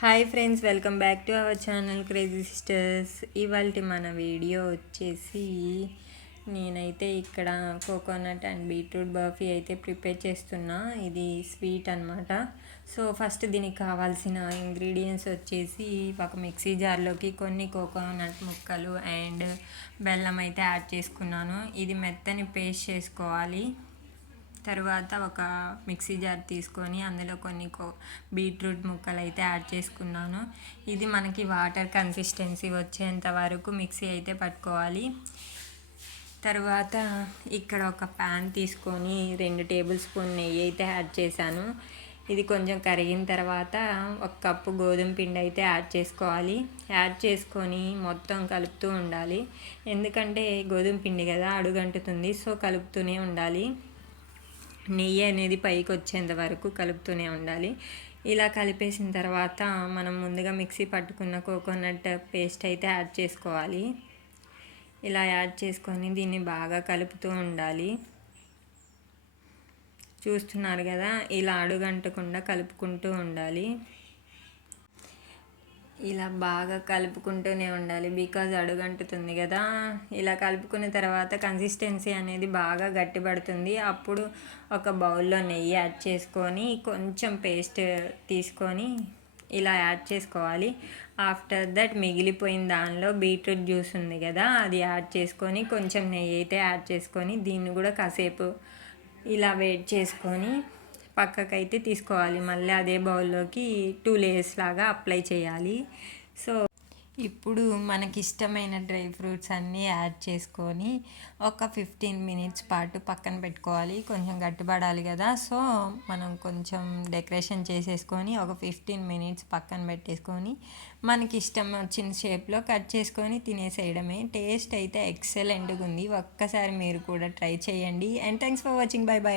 Hi friends, welcome back to our channel crazy sisters. ఇవాళ మన video వచ్చేసి నేనైతే ఇక్కడ కోకోనట్ అండ్ బీట్రూట్ బర్ఫీ అయితే ప్రిపేర్ చేస్తున్నా. ఇది స్వీట్ అనమాట. సో ఫస్ట్ దీనికి కావాల్సిన ఇంగ్రీడియంట్స్ వచ్చేసి ఒక మిక్సీ జార్లోకి కొన్ని కోకోనట్ ముక్కలు అండ్ బెల్లం అయితే యాడ్ చేసుకున్నాను. ఇది మెత్తని పేస్ట్ చేసుకోవాలి. తర్వాత ఒక మిక్సీ జార్ తీసుకొని అందులో కొన్ని బీట్రూట్ ముక్కలు అయితే యాడ్ చేసుకున్నాను. ఇది మనకి వాటర్ కన్సిస్టెన్సీ వచ్చేంత వరకు మిక్సీ అయితే పట్టుకోవాలి. తర్వాత ఇక్కడ ఒక ప్యాన్ తీసుకొని 2 టేబుల్ స్పూన్ నెయ్యి అయితే యాడ్ చేశాను. ఇది కొంచెం కరిగిన తర్వాత 1 కప్పు గోధుమ పిండి అయితే యాడ్ చేసుకోవాలి. యాడ్ చేసుకొని మొత్తం కలుపుతూ ఉండాలి. ఎందుకంటే గోధుమ పిండి కదా, అడుగంటుతుంది. సో కలుపుతూనే ఉండాలి. నెయ్యి అనేది పైకి వచ్చేంత వరకు కలుపుతూనే ఉండాలి. ఇలా కలిపేసిన తర్వాత మనం ముందుగా మిక్సీ పట్టుకున్న కోకోనట్ పేస్ట్ అయితే యాడ్ చేసుకోవాలి. ఇలా యాడ్ చేసుకొని దీన్ని బాగా కలుపుతూ ఉండాలి. చూస్తున్నారు కదా, ఇలా అడుగంటకుండా కలుపుకుంటూ ఉండాలి. ఇలా బాగా కలుపుకుంటూనే ఉండాలి, బికాజ్ అడుగంటుతుంది కదా. ఇలా కలుపుకున్న తర్వాత కన్సిస్టెన్సీ అనేది బాగా గట్టిపడుతుంది. అప్పుడు ఒక బౌల్లో నెయ్యి యాడ్ చేసుకొని కొంచెం పేస్ట్ తీసుకొని ఇలా యాడ్ చేసుకోవాలి. ఆఫ్టర్ దట్ మిగిలిపోయిన దానిలో బీట్రూట్ జ్యూస్ ఉంది కదా, అది యాడ్ చేసుకొని కొంచెం నెయ్యి అయితే యాడ్ చేసుకొని దీన్ని కూడా కాసేపు ఇలా వెయిట్ చేసుకొని పక్కకైతే తీసుకోవాలి. మళ్ళీ అదే బౌల్లోకి 2 లేయర్స్ లాగా అప్లై చేయాలి. సో ఇప్పుడు మనకి ఇష్టమైన డ్రై ఫ్రూట్స్ అన్నీ యాడ్ చేసుకొని ఒక 15 మినిట్స్ పాటు పక్కన పెట్టుకోవాలి. కొంచెం గట్టిపడాలి కదా, సో మనం కొంచెం డెకరేషన్ చేసేసుకొని ఒక 15 మినిట్స్ పక్కన పెట్టేసుకొని మనకి ఇష్టం వచ్చిన షేప్లో కట్ చేసుకొని తినేసేయడమే. టేస్ట్ అయితే ఎక్సలెంట్గా ఉంది. ఒక్కసారి మీరు కూడా ట్రై చేయండి. And thanks for watching. Bye bye.